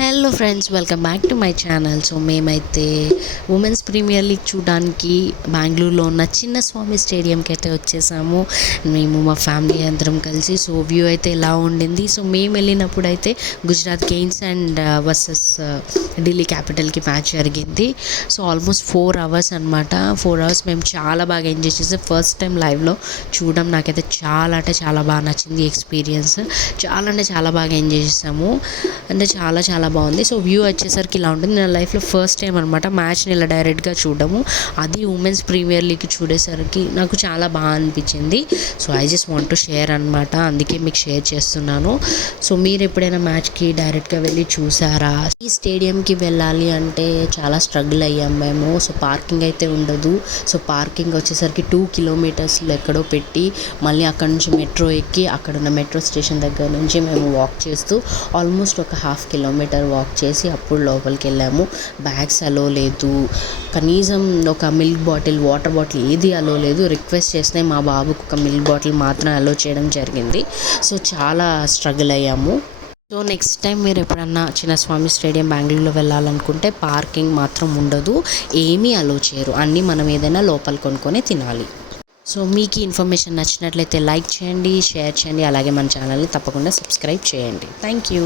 Hello friends, welcome back to my channel. So మేమైతే women's premier league చూడడానికి బెంగళూరులో ఉన్న చిన్నస్వామి స్టేడియంకి అయితే వచ్చేసాము. మేము మా ఫ్యామిలీ అందరం కలిసి. సో వ్యూ అయితే ఇలా ఉండింది. సో మేము వెళ్ళినప్పుడు అయితే Gujarat Kings and versus Delhi క్యాపిటల్కి మ్యాచ్ జరిగింది. సో ఆల్మోస్ట్ 4 అవర్స్ అనమాట. 4 అవర్స్ మేము చాలా బాగా ఎంజాయ్ చేసాం. ఫస్ట్ టైం లైవ్లో చూడడం నాకైతే చాలా అంటే చాలా బాగా నచ్చింది. ఎక్స్పీరియన్స్ చాలా అంటే చాలా బాగా ఎంజాయ్ చేసాము. అంటే చాలా చాలా బాగుంది. సో వ్యూ వచ్చేసరికి ఇలా ఉంటుంది. నా లైఫ్లో ఫస్ట్ టైం అనమాట మ్యాచ్ని ఇలా డైరెక్ట్గా చూడడము. అది ఉమెన్స్ ప్రీమియర్ లీగ్ చూడేసరికి నాకు చాలా బాగా అనిపించింది. So I just want to share అనమాట, అందుకే మీకు షేర్ చేస్తున్నాను. సో మీరు ఎప్పుడైనా మ్యాచ్కి డైరెక్ట్గా వెళ్ళి చూసారా? ఈ స్టేడియంకి వెళ్ళాలి అంటే చాలా స్ట్రగుల్ అయ్యాం మేము. సో పార్కింగ్ అయితే ఉండదు. సో పార్కింగ్ వచ్చేసరికి 2 కిలోమీటర్స్లో ఎక్కడో పెట్టి మళ్ళీ అక్కడ నుంచి మెట్రో ఎక్కి అక్కడ ఉన్న మెట్రో స్టేషన్ దగ్గర నుంచి మేము వాక్ చేస్తూ ఆల్మోస్ట్ ఒక 1/2 కిలోమీటర్ వాక్ చేసి అప్పుడు లోపలికి వెళ్ళాము. బ్యాగ్స్ అలో లేదు, కనీసం ఒక మిల్క్ బాటిల్, వాటర్ బాటిల్ ఏది అలో లేదు. రిక్వెస్ట్ చేస్తే మా బాబుకు ఒక మిల్క్ బాటిల్ మాత్రం అలో చేయడం జరిగింది. సో చాలా స్ట్రగుల్ అయ్యాము. సో నెక్స్ట్ టైం మీరు ఎప్పుడన్నా చిన్నస్వామి స్టేడియం బెంగళూరులో వెళ్ళాలనుకుంటే పార్కింగ్ మాత్రం ఉండదు, ఏమీ అలో చేయరు. అన్నీ మనం ఏదైనా లోపల కొనుక్కొని తినాలి. సో మీకు ఈ ఇన్ఫర్మేషన్ నచ్చినట్లయితే లైక్ చేయండి, షేర్ చేయండి, అలాగే మన ఛానల్ని తప్పకుండా సబ్స్క్రైబ్ చేయండి. Thank you.